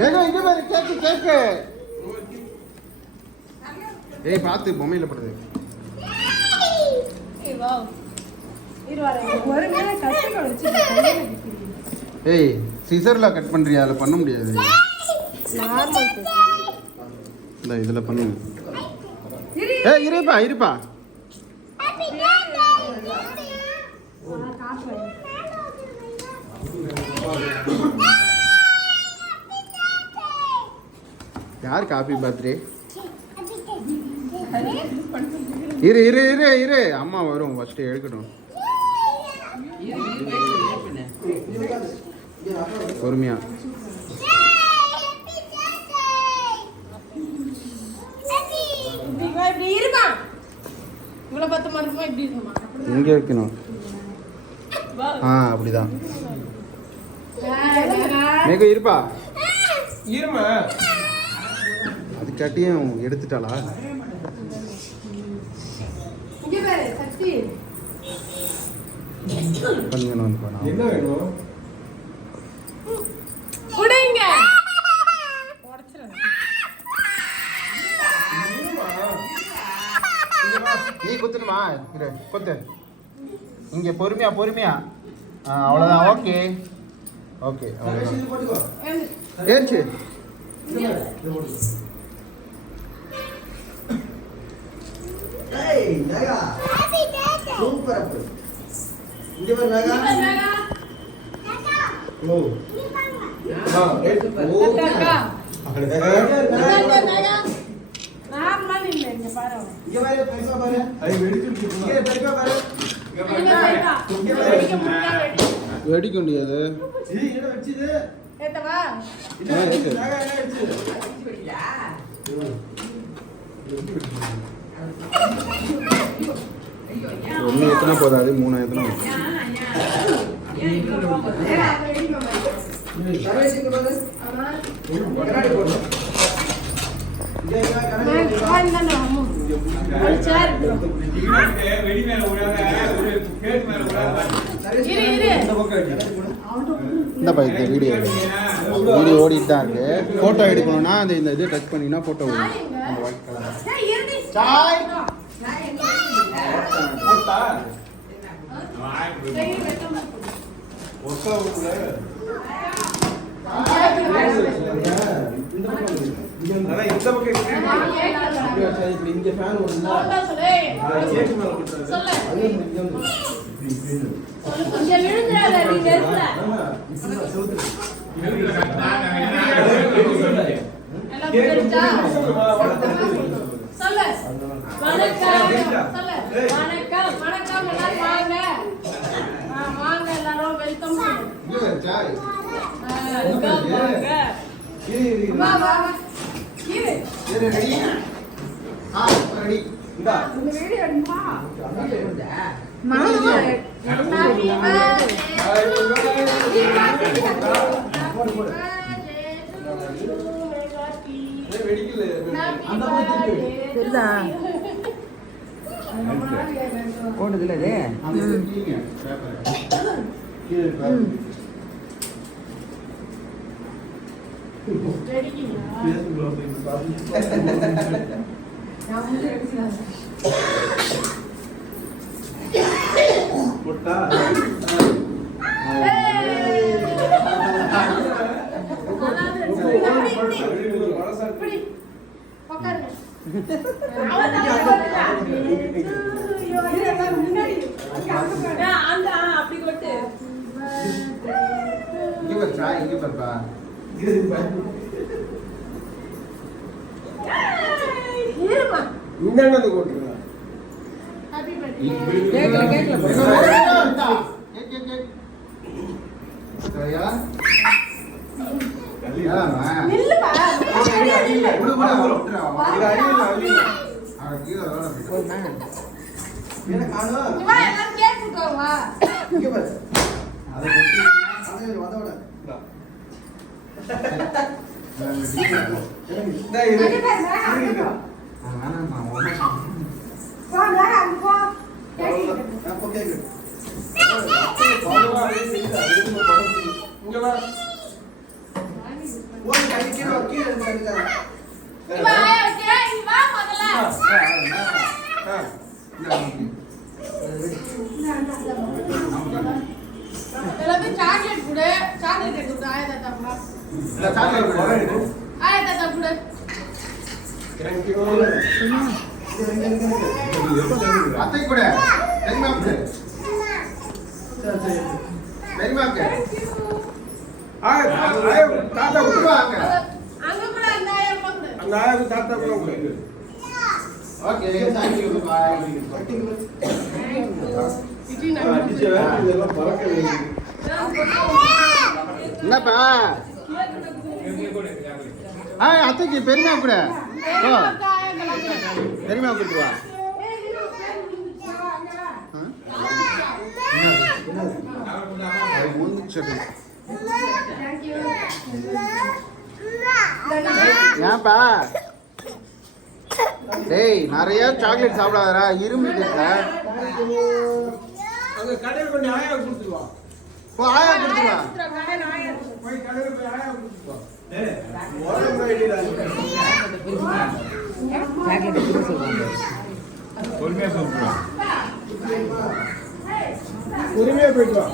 மேகம் இங்க பாரு கேக்கு ஏய் பாத்து பொம்மையில படுது. ஏய் சிசர்ல கட் பண்றியா? அதுல பண்ண முடியாது. இந்த இதுல பண்ணு. ஏய் இருப்பா யார் காப்பி பர்த்டே? இரு அம்மா வரும் ஃபர்ஸ்ட் எடுக்கட்டும். பொறுமையா இங்க வைக்கணும். அப்படிதான். மேக இருப்பா இருமா. அது கட்டியும் எடுத்துட்டாளா? என்ன வேணும்? நீ குத்துணுமா? கொத்து இங்க பொறுமையா. அவ்வளவுதான். ஓகே ஏச்சு சூப்பர். இங்க வர நாகா. ஓ நார்மல் இல்ல. இங்க பாரு பைசா பாரு. ஐ வெடிச்சு இங்க பெருக்கா பாரு. வெடிக்க முடியாது. என்ன வெச்சிது? ஏத்தவா இல்ல நாகா என்ன வெச்சிது? வெடியா ஒன்று எத்தனை போதாது? 3 எத்தனை? இந்த பைக்கு வீடியோ ஓடிட்டு தான் இருக்கு. போட்டோ எடுக்கணும்னா அந்த இந்த இது டச் பண்ணினா போட்டோ வரும். அந்த ஒயிட் கலர் சாய் போடுதுல சாக்லேட் கூட சாக்லேட் எடுத்து ஆயா தாத்தா ஆயா தாத்தா கூட அத்தை கூட தாத்தா கொடுவாங்க அங்க கூட அந்த ஆயா கூட அந்த ஆயாக்கு தாத்தா கூட கொடு. ஓகே தேங்க் யூ பை இதெல்லாம் பறக்க வேண்டியது. என்னப்பா அத்தைக்கு பெருமையா கூட பெருமையா கொடுத்துருவா ஏன்பா டேய் நிறைய சாக்லேட் சாப்பிடாதடா இரும்பு அங்க கடையில் கொண்டு ஆயா கொடுத்துருவா. ஆயா கொடுத்துருவா போய் கடையில் போய் ஆயா கொடுத்துருவா. உடம்பு ஐடியா பொறுமையா போயிட்டு வா.